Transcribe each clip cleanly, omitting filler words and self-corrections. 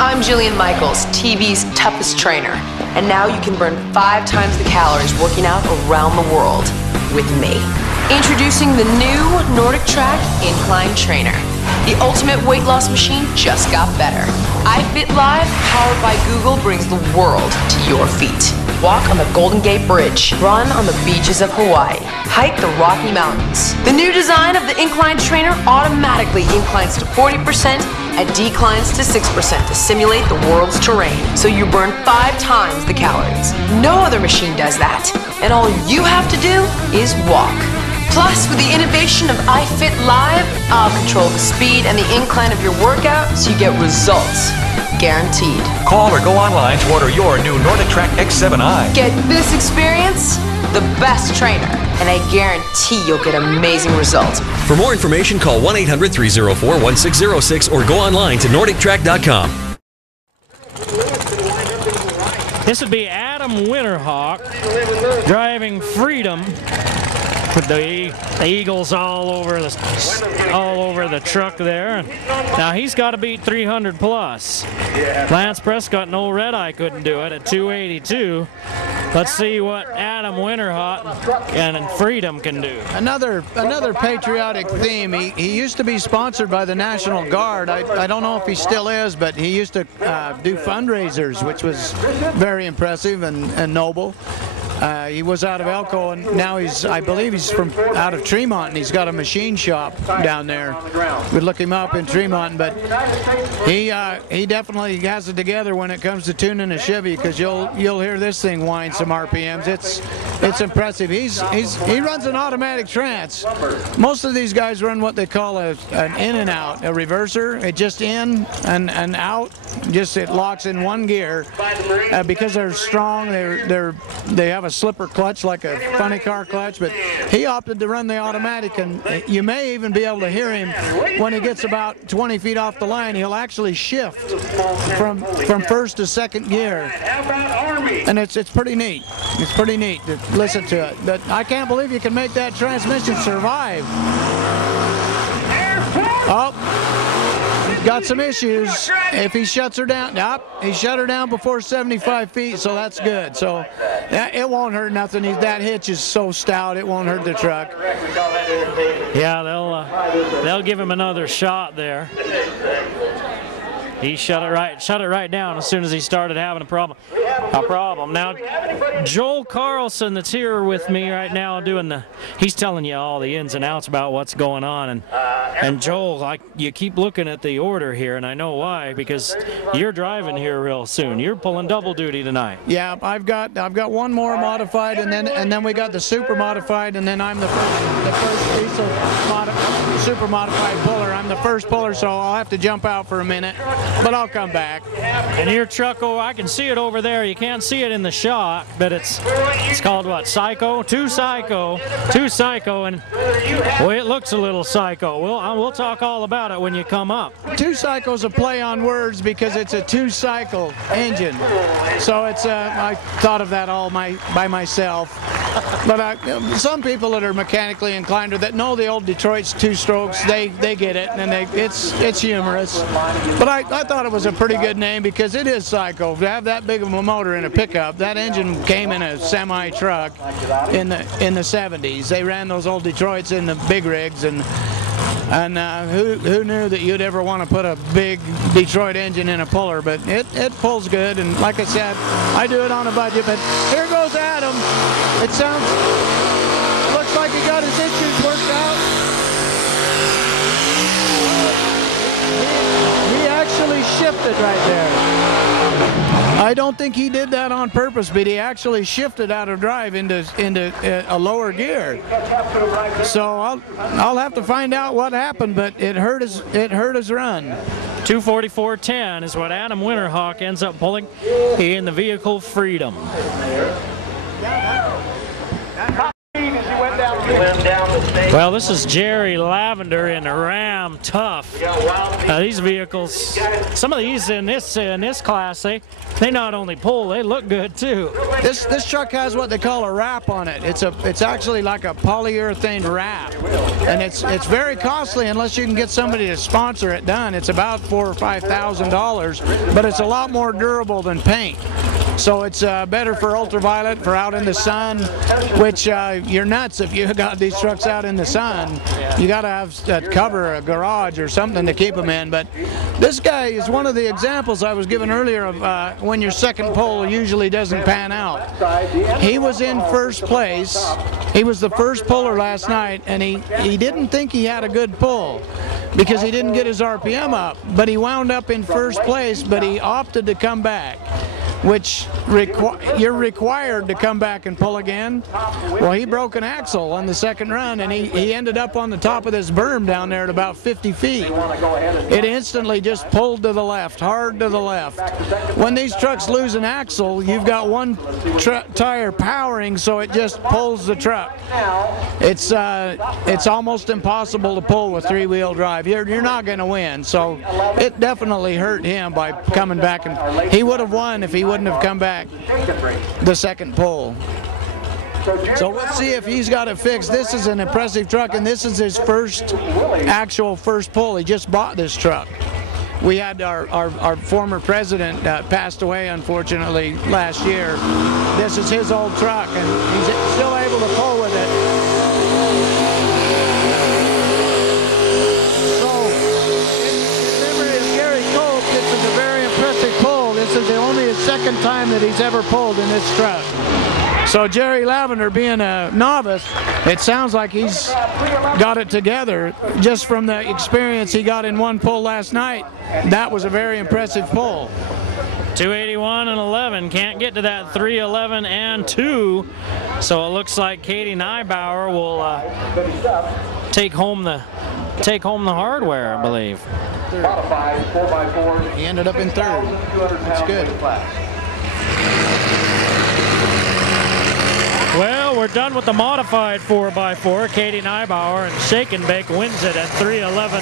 I'm Jillian Michaels, TV's toughest trainer, and now you can burn 5 times the calories working out around the world with me. Introducing the new Nordic Track Incline Trainer. The ultimate weight loss machine just got better. iFit Live, powered by Google, brings the world to your feet. Walk on the Golden Gate Bridge. Run on the beaches of Hawaii. Hike the Rocky Mountains. The new design of the Incline Trainer automatically inclines to 40% and declines to 6% to simulate the world's terrain, so you burn 5 times the calories. No other machine does that, and all you have to do is walk. Plus, with the innovation of iFit Live, I'll control the speed and the incline of your workout so you get results. Guaranteed. Call or go online to order your new Nordic Track X7i. Get this experience, the best trainer, and I guarantee you'll get amazing results. For more information, call 1-800-304-1606 or go online to NordicTrack.com. This would be Adam Winterhawk driving Freedom. With the Eagles all over the truck there. Now he's got to beat 300 plus. Lance Prescott, no red eye, couldn't do it at 282. Let's see what Adam Winterhawk and Freedom can do. Another patriotic theme. He used to be sponsored by the National Guard. I don't know if he still is, but he used to do fundraisers, which was very impressive and noble. He was out of Elko, and now I believe he's from out of Tremont, and he's got a machine shop down there. We'd look him up in Tremont, but he definitely has it together when it comes to tuning a Chevy, because you'll hear this thing whine some RPMs. It's impressive. He runs an automatic trans. Most of these guys run what they call an in and out, a reverser. It just in and out. Just it locks in one gear because they're strong. They have a slipper clutch like a funny car clutch, but he opted to run the automatic, and you may even be able to hear him when he gets about 20 feet off the line. He'll actually shift from first to second gear, and it's pretty neat. It's pretty neat to listen to it. But I can't believe you can make that transmission survive. Oh, got some issues. If he shuts her down, he shut her down before 75 feet, so that's good. So it won't hurt nothing. That hitch is so stout, it won't hurt the truck. Yeah, they'll give him another shot there. He shut it right down as soon as he started having a problem. Now, Joel Carlson, that's here with me right now, he's telling you all the ins and outs about what's going on. And Joel, you keep looking at the order here, and I know why, because you're driving here real soon. You're pulling double duty tonight. Yeah, I've got one more modified, and then we got the super modified, and then I'm the first piece of super modified puller. I'm the first puller, so I'll have to jump out for a minute, but I'll come back. And your truck, I can see it over there. You can't see it in the shot, but it's called what? Psycho? Two Psycho, and boy, it looks a little psycho. We'll talk all about it when you come up. Two Psycho's a play on words because it's a 2-cycle engine, so it's I thought of that all by myself. But some people that are mechanically inclined or that know the old Detroit's 2 strokes, they get it, and it's humorous. But I thought it was a pretty good name because it is psycho. To have that big of a motor in a pickup, that engine came in a semi truck in the 70s. They ran those old Detroits in the big rigs, and who knew that you'd ever want to put a big Detroit engine in a puller? But it pulls good, and like I said, I do it on a budget. But here goes Adam. It looks like he got his issues worked out. He actually shifted right there. I don't think he did that on purpose, but he actually shifted out of drive into a lower gear. So I'll have to find out what happened, but it hurt his run. 244.10 is what Adam Winterhawk ends up pulling in the vehicle Freedom. Well, this is Jerry Lavender in a Ram Tough. These vehicles, some of these in this class, they not only pull, they look good too. This truck has what they call a wrap on it. It's actually like a polyurethane wrap, and it's very costly unless you can get somebody to sponsor it done. It's about $4,000 or $5,000, but it's a lot more durable than paint. So it's better for ultraviolet, for out in the sun, which you're nuts if you got these trucks out in the sun. You got to have a cover, a garage or something to keep them in. But this guy is one of the examples I was given earlier of when your second pole usually doesn't pan out. He was in first place. He was the first puller last night, and he didn't think he had a good pull because he didn't get his RPM up. But he wound up in first place, but he opted to come back, which you're required to come back and pull again. Well, he broke an axle on the second run, and he ended up on the top of this berm down there at about 50 feet. It instantly just pulled to the left, hard to the left. When these trucks lose an axle, you've got one tire powering, so it just pulls the truck. It's almost impossible to pull with three-wheel drive. You're not going to win, so it definitely hurt him by coming back, and he would have won if he wouldn't have come back the second pull. So let's see if he's got it fixed. This is an impressive truck, and this is his actual first pull. He just bought this truck. We had our former president passed away, unfortunately, last year. This is his old truck, and he's still able to pull with it. This is only his second time that he's ever pulled in this truck. So Jerry Lavender, being a novice, it sounds like he's got it together just from the experience he got in one pull last night. That was a very impressive pull. 281 and 11, can't get to that 311 and 2. So it looks like Katie Neibauer will take home the hardware, I believe. He ended up in third. That's good. Well, we're done with the modified 4x4. Katie Neibauer and Shake and Bake wins it at 311.2.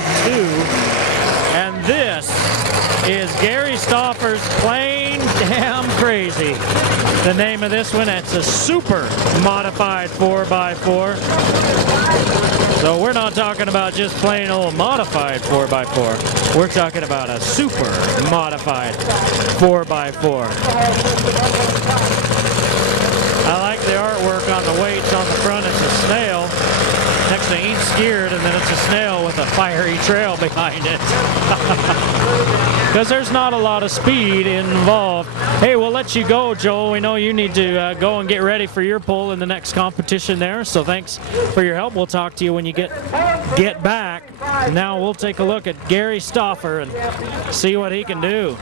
And this is Gary Stauffer's Plain Damn Crazy. The name of this one, it's a super modified 4x4. So we're not talking about just plain old modified 4x4. We're talking about a super modified 4x4. I like the artwork on the weights on the front. It's a snail next to Ain't Scared, and then it's a snail with a fiery trail behind it. Because there's not a lot of speed involved. Hey, we'll let you go, Joel. We know you need to go and get ready for your pull in the next competition there. So thanks for your help. We'll talk to you when you get back. Now we'll take a look at Gary Stauffer and see what he can do.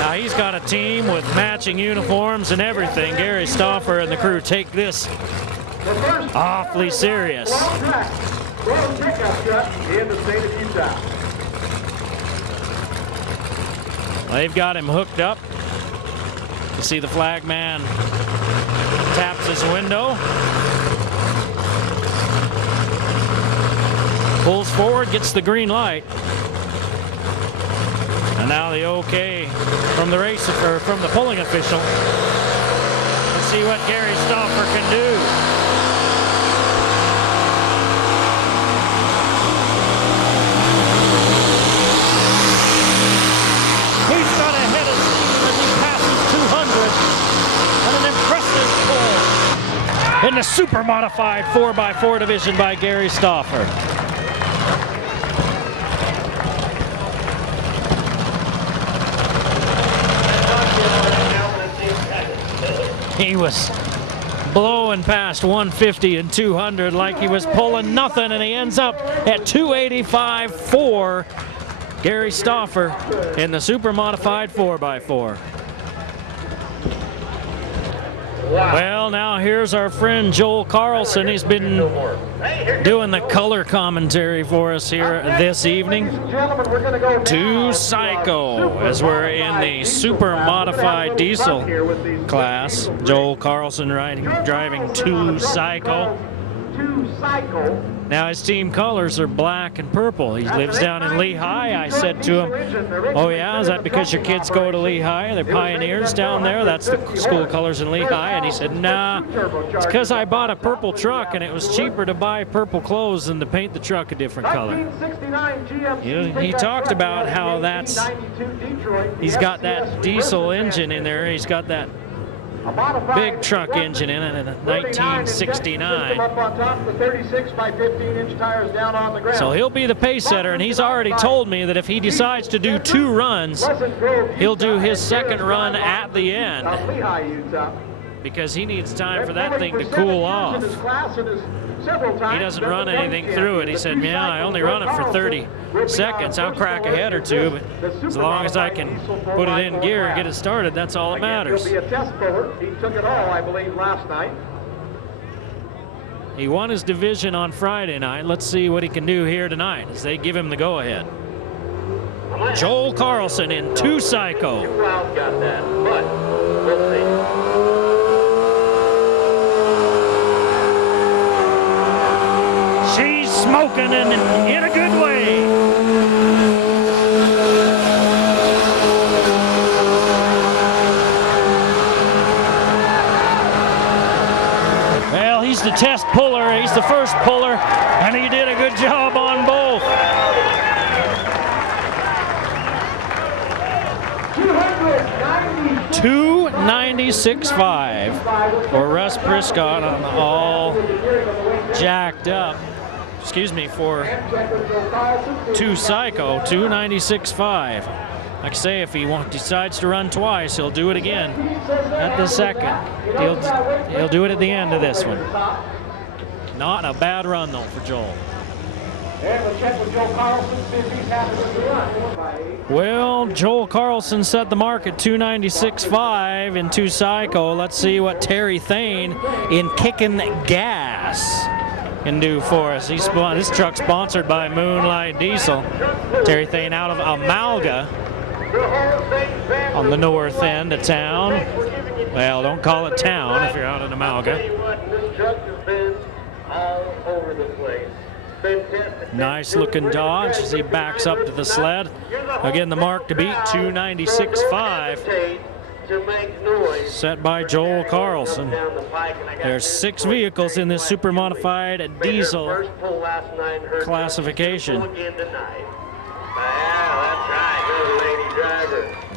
Now he's got a team with matching uniforms and everything. Gary Stauffer and the crew take this awfully serious. They've got him hooked up. You see the flag man taps his window. Pulls forward, gets the green light. And now the okay from the race, or from the pulling official. Let's see what Gary Stauffer can do. He's got ahead of steam as he passes 200. And an impressive pull in the super modified 4x4 division by Gary Stauffer. He was blowing past 150 and 200 like he was pulling nothing, and he ends up at 285.4. Gary Stauffer in the super modified 4x4. Well, now here's our friend Joel Carlson. He's been doing the color commentary for us here this evening. 2 Psycho, as we're in the super modified diesel class. Joel Carlson driving 2 Psycho. Now his team colors are black and purple. He lives down in Lehigh. I said to him, oh yeah, is that because your kids go to Lehigh? They're pioneers down there? That's the school colors in Lehigh? And he said, nah, it's because I bought a purple truck and it was cheaper to buy purple clothes than to paint the truck a different color. He talked about how he's got that diesel engine in there. He's got that big truck engine in it in a 1969. So he'll be the pace setter, and he's already told me that if he decides to do 2 runs, he'll do his second run at the end, because he needs time for that thing to cool off. He doesn't run anything through it. He said, yeah, I only run it for 30 seconds. I'll crack a head or two, but as long as I can put it in gear and get it started, that's all that matters. He took it all, I believe, last night. He won his division on Friday night. Let's see what he can do here tonight as they give him the go-ahead. Joel Carlson in 2 Psycho. Crowd got that, but we'll see. She's smoking and in a good way. Well, he's the test puller. He's the first puller, and he did a good job on both. 296.5 for Russ Prescott on all jacked up. Excuse me, for 2 Psycho, 296.5. Like I say, if he decides to run twice, he'll do it again at the second. He'll do it at the end of this one. Not a bad run, though, for Joel. Well, Joel Carlson set the mark at 296.5 in 2 Psycho. Let's see what Terry Thane in Kickin' Gas can do for us. This truck's sponsored by Moonlight Diesel. Terry Thane out of Amalga on the north end of town. Well, don't call it town if you're out in Amalga. This truck has been all over the place. Nice looking Dodge as he backs up to the sled. Again, the mark to beat, 296.5. Set by Joel Carlson. There's 6 vehicles in this super modified diesel classification.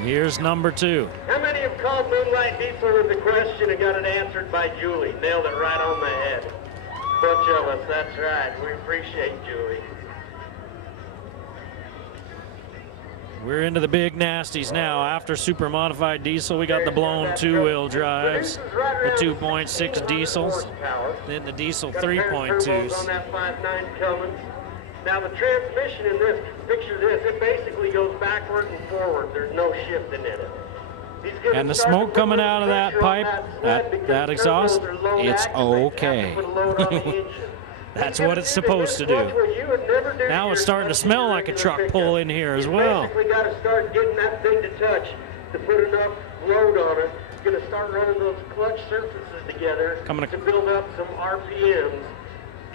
Here's number 2. How many have called Moonlight Diesel with the question and got it answered by Julie? Nailed it right on the head. Bunch of us, that's right. We appreciate Julie. We're into the big nasties now. After super modified diesel, we got the blown 2-wheel drives, the 2.6 diesels, then the diesel 3.2s. Now the transmission in this, picture this, it basically goes backward and forward. There's no shifting in it. And the smoke coming out of that pipe, that exhaust, it's okay. That's what it's supposed to do. Now it's starting to smell like a truck pull in here as well. We got to start getting that thing to touch to put enough load on it. It's going to start running those clutch surfaces together to build up some RPMs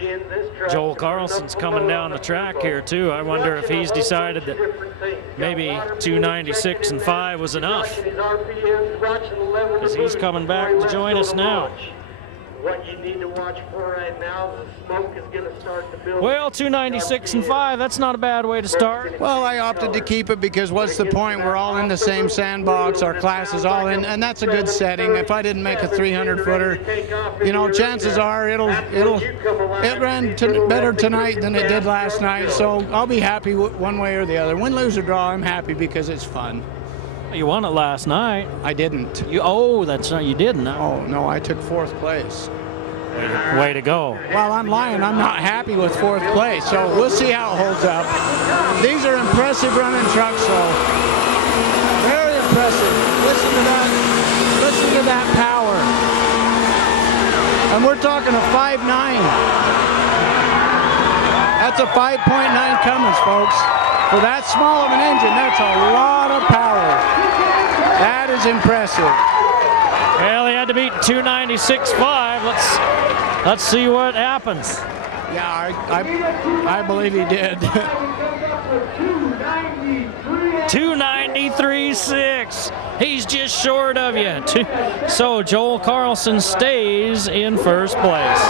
in this truck. Joel Carlson's coming down the track here too. I wonder if he's decided that maybe 296.5 was enough, because he's coming back to join us now. What you need to watch for right now is the smoke is going to start to build. Well, 296.5, that's not a bad way to start. Well, I opted to keep it because what's the point? We're all in the same sandbox. Our class is all in, and that's a good setting. If I didn't make a 300-footer, you know, chances are it ran better tonight than it did last night. So I'll be happy one way or the other. Win, lose, or draw, I'm happy because it's fun. You won it last night. I didn't. Oh, that's right, you didn't. Oh, no, I took 4th place. Way to go. Well, I'm lying. I'm not happy with 4th place, so we'll see how it holds up. These are impressive running trucks, though. Very impressive. Listen to that power. And we're talking a 5.9. That's a 5.9 Cummins, folks. For that small of an engine, that's a lot of power. That is impressive. Well, he had to beat 296.5. Let's see what happens. Yeah, I believe he did. 293.6. He's just short of you. So Joel Carlson stays in first place.